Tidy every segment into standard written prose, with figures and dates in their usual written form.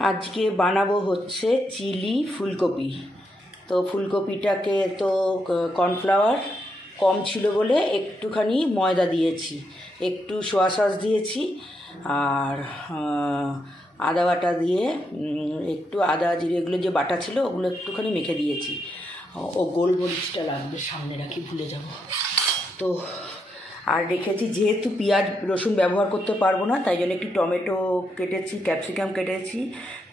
আজকে বানাবো হচ্ছে চিলি ফুলকপি। তো ফুলকপিটাকে তো কর্নফ্লাওয়ার কম ছিল বলে একটুখানি ময়দা দিয়েছি, একটু সোয়া সস দিয়েছি, আর আদা বাটা দিয়ে একটু আদা জিরে এগুলো যে বাটা ছিল ওগুলো একটুখানি মেখে দিয়েছি। ও গোলমরিচটা লাগবে, সামনে রাখি ভুলে যাব। তো আর রেখেছি, যেহেতু পেঁয়াজ রসুন ব্যবহার করতে পারবো না তাই জন্য একটু টমেটো কেটেছি, ক্যাপসিকাম কেটেছি,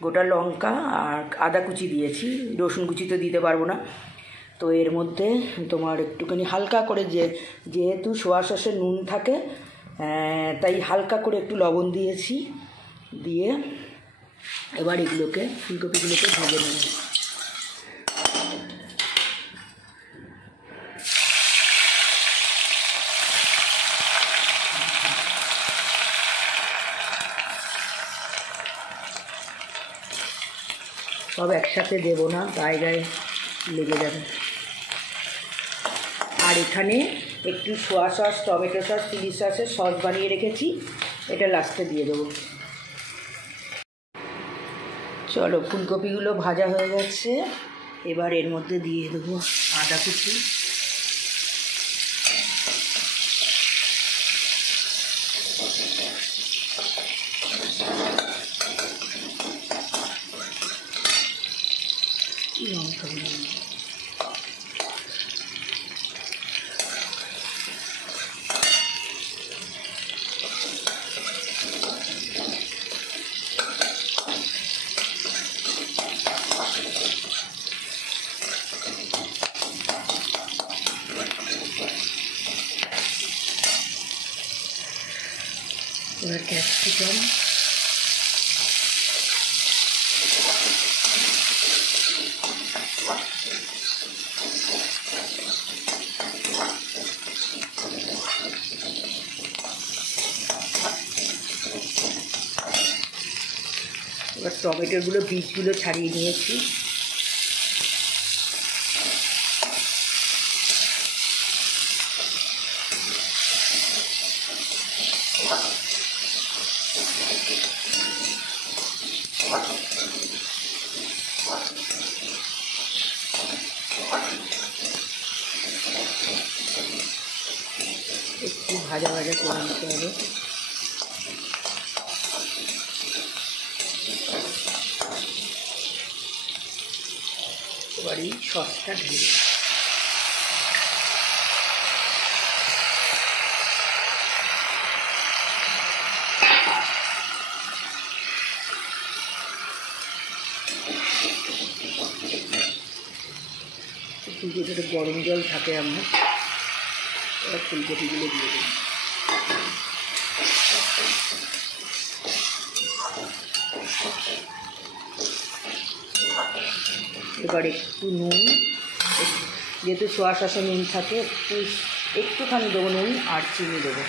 গোটা লঙ্কা আর আদা কুচি দিয়েছি, রসুন কুচি তো দিতে পারবো না। তো এর মধ্যে তোমার একটুখানি হালকা করে, যেহেতু সোয়া সসে নুন থাকে তাই হালকা করে একটু লবণ দিয়েছি, দিয়ে এবার এগুলোকে ফুলকপিগুলোকে ভেজে নেব। সব একসাথে দেবো না, গায়ে গায়ে লেগে যাবে। আর এখানে একটু soya sauce, tomato sauce, chilli সসের সস বানিয়ে রেখেছি, এটা লাস্টে দিয়ে দেবো। চলো, ফুলকপিগুলো ভাজা হয়ে গেছে, এবার এর মধ্যে দিয়ে দেবো আদা কুচি, লঙ্কাগুলো, এবার ক্যাপসিকাম, এবার টমেটোগুলো বীজগুলো ছাড়িয়ে নিয়েছি, একটু ভাজা ভাজা করে নিতে হবে। এবার এই সসটা ঢেলে ফুলকপিটা গরম জল থাকে আমার, এবার ফুলকপিগুলো দিয়ে দেবো। এবার একটু নুন, যেহেতু সোয়া সসে নুন থাকে একটুখানি দেবো নুন, আর চিনি দেবো।